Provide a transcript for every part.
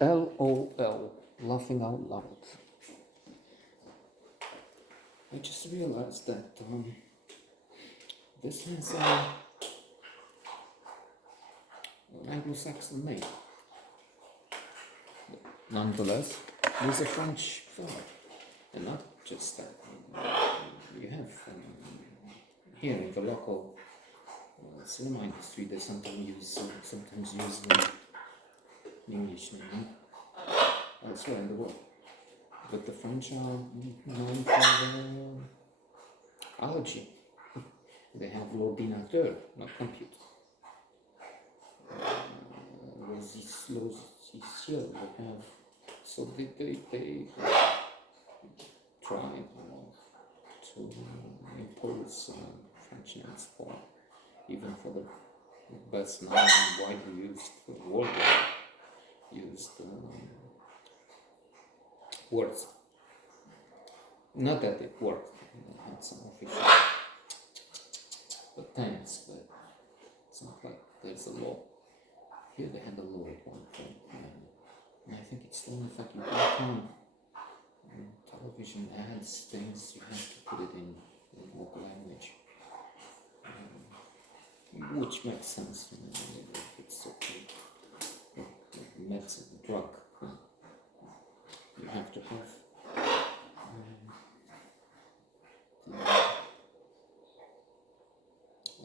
LOL, laughing out loud. I just realized that this has an Anglo-Saxon name. Nonetheless, there's a French flag, and not just that. You have here in the local cinema industry, they sometimes use English name elsewhere in the world. But the French are known for their allergy. They have l'ordinateur, not computer. Logiciel, they have. So they try to impose French names for, even for the best known and widely used, worldwide used words. Not that it worked, they had some official attempts, but it's not like there's a law. Here they had a law at one point, and I think it's still in effect. You can't television ads, things, you have to put it in local language, which makes sense. If it's a medicine, drug, you have to have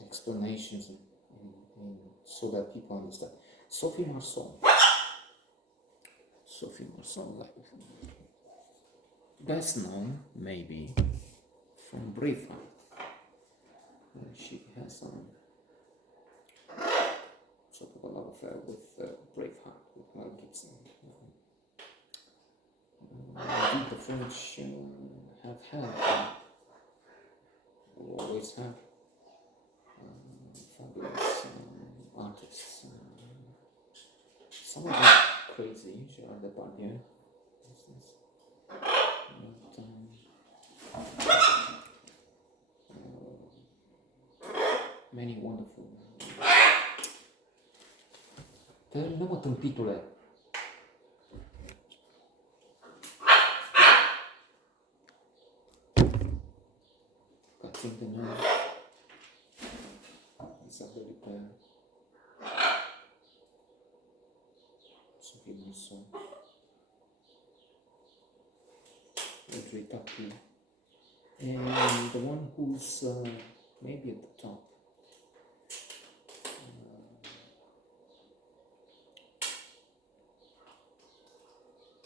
explanations so that people understand. Sophie Marceau, like, best known maybe from Braveheart. She has some sort of a love affair with Braveheart, with Mel Gibson. Indeed, the French have had, will always have fabulous artists. Some of them crazy, Gerard Depardieu, many wonderful. Terminăm tâmpitule. Cutting the nerve. Isabelle Huppert. Sophie Marceau. Audrey Tautou. And the one who's maybe at the top.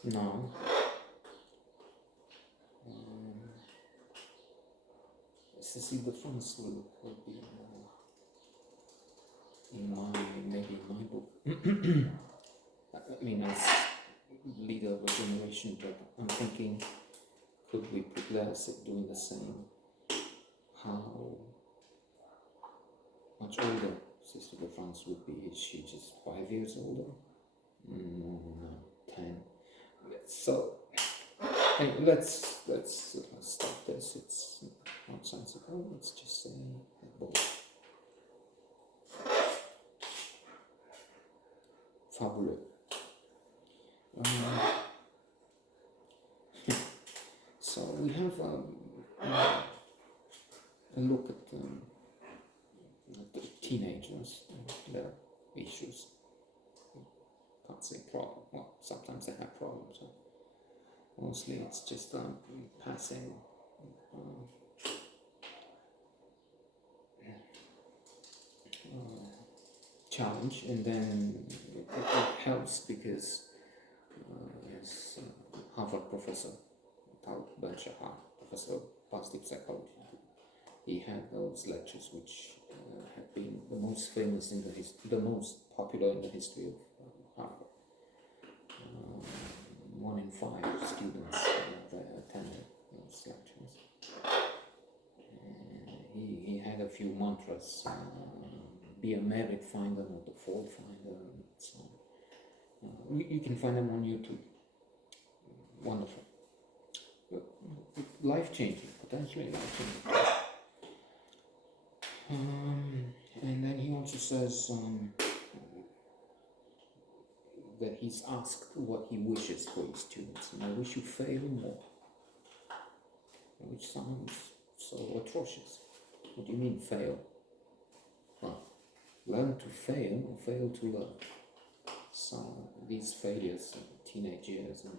Now, Cécile de France will be in my book. I mean, as leader of a generation, but I'm thinking, could we put Lerset doing the same? How much older Sister de France would be? Is she just 5 years older? No, 10. So, anyway, let's stop this. It's not sensible. Let's just say both. Fabuleux. So we have a look at the teenagers, their issues. Can't say problem. Well, sometimes they have problems. Mostly it's just passing challenge, and then it helps because as Harvard professor Tal Ben-Shahar, professor of positive psychology, he had those lectures which have been the most famous in the most popular in the history of Harvard. 1 in 5 students attended those lectures. He had a few mantras, be a merit finder, not a fault finder, and so on. You can find them on YouTube. Wonderful. Life-changing, potentially life-changing. And then he also says that he's asked what he wishes for his students, and I wish you fail more. Which sounds so atrocious. What do you mean fail? Well, learn to fail or fail to learn. So these failures in teenage years and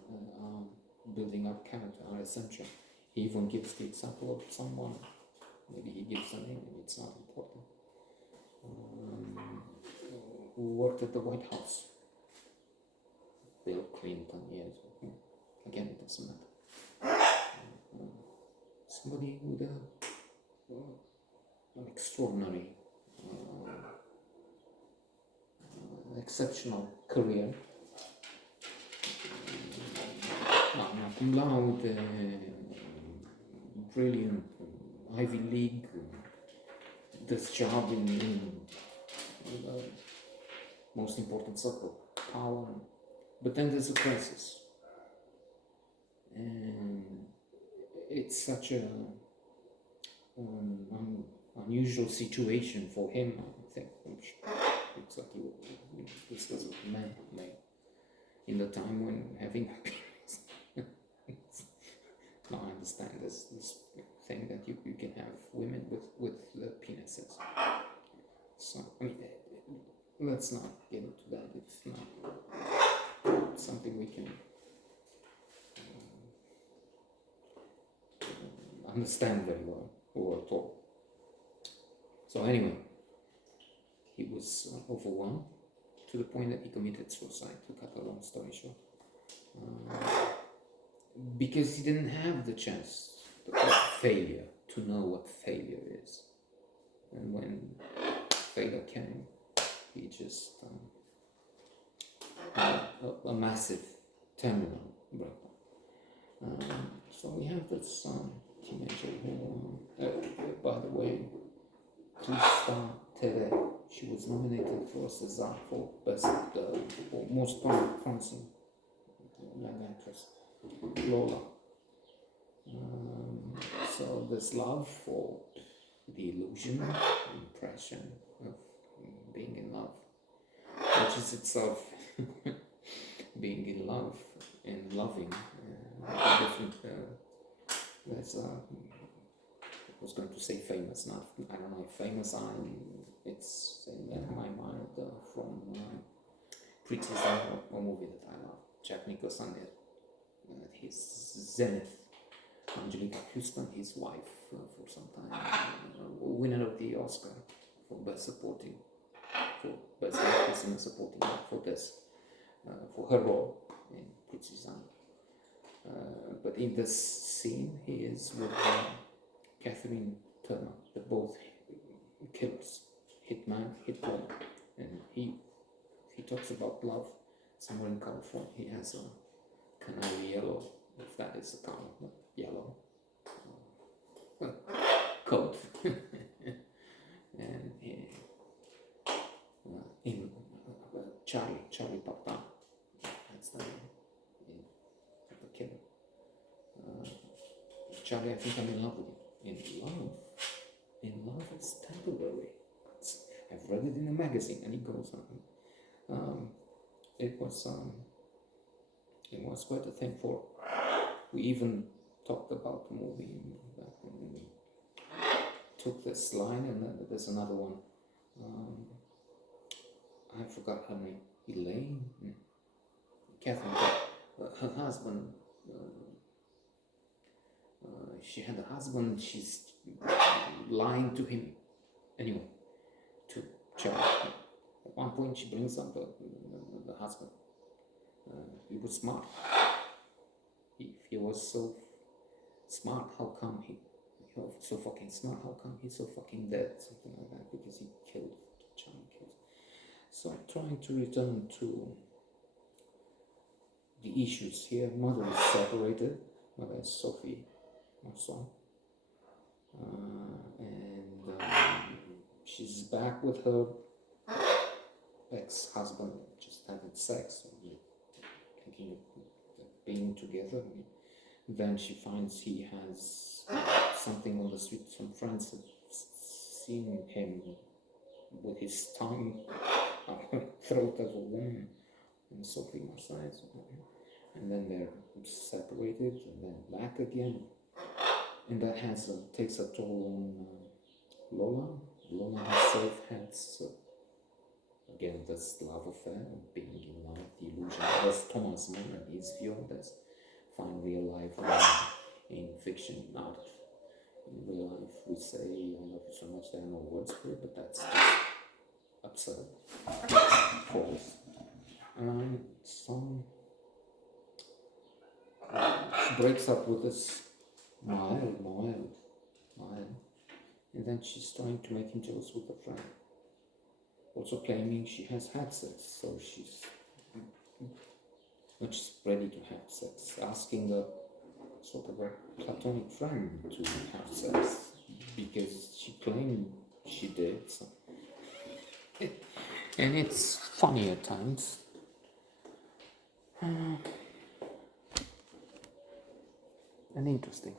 building up character are essential. He even gives the example of someone, maybe he gives a name, it's not important, who worked at the White House. Bill Clinton, yes. Again, it doesn't matter. Somebody with an extraordinary, exceptional career. Cum laude, brilliant, Ivy League, this job in the most important circle, power. But then there's a crisis. And it's such a unusual situation for him, I think. Looks like this was a man in the time when having now I understand this thing that you can have women with penises. So I mean, let's not get into that. It's not something we can understand very well or at all. So anyway, he was overwhelmed to the point that he committed suicide, to cut a long story short. Because he didn't have the chance of failure, to know what failure is. And when failure came, he just had a massive terminal breakdown. So we have this teenager who, by the way, Krista Tere, she was nominated for a César for Best or Most Promising Young Actress, Lola. So this love for the illusion, impression of being in love, which is itself being in love and loving, different. There's I was going to say famous, not, I don't know if famous, it's in my mind from Pretty Zone, a movie that I love. Jack Nicholson at his zenith. Angelica Houston, his wife for some time, winner of the Oscar for Best Supporting, for Best Actress in a Supporting Role, for Best, for her role in Pretty Zone. But in this scene, he is with Catherine Turner. They're both killers, hitman, hitwoman, and he talks about love somewhere in California. He has a canary yellow, if that is a color, yellow coat, and in Charlie Papa, that's the name, the killer. Charlie, I think I'm in love with you. In love is temporary. I've read it in a magazine, and it goes on. It was quite a thing for. We even talked about the movie back when we took this line, and then there's another one. I forgot her name. Elaine, Catherine. Her husband. She had a husband. She's lying to him. Anyway, to Charlie. At one point, she brings up the husband. He was smart. If he was so smart, how come he so fucking smart? How come he's so fucking dead? Something like that, because he killed Charlie. So I'm trying to return to the issues here. Mother is separated. Mother is Sophie Marceau, and she's back with her ex-husband, just having sex, thinking of being together. Then she finds he has something on the street. Some friends have seen him with his tongue on the throat of a woman. and Sophie Marseille, and then they're separated and then back again, and that takes a toll on Lola. Lola herself has again this love affair of being in love, the illusion. As Thomas Mann and his view, that's find real life in fiction, not in real life. We say I love you so much, there are no words for it, but that's just absurd, false. She breaks up with this Noel, and then she's trying to make him jealous with a friend, also claiming she has had sex, so she's not just ready to have sex, asking a sort of a platonic friend to have sex because she claimed she did. So. And it's funny at times. And interesting.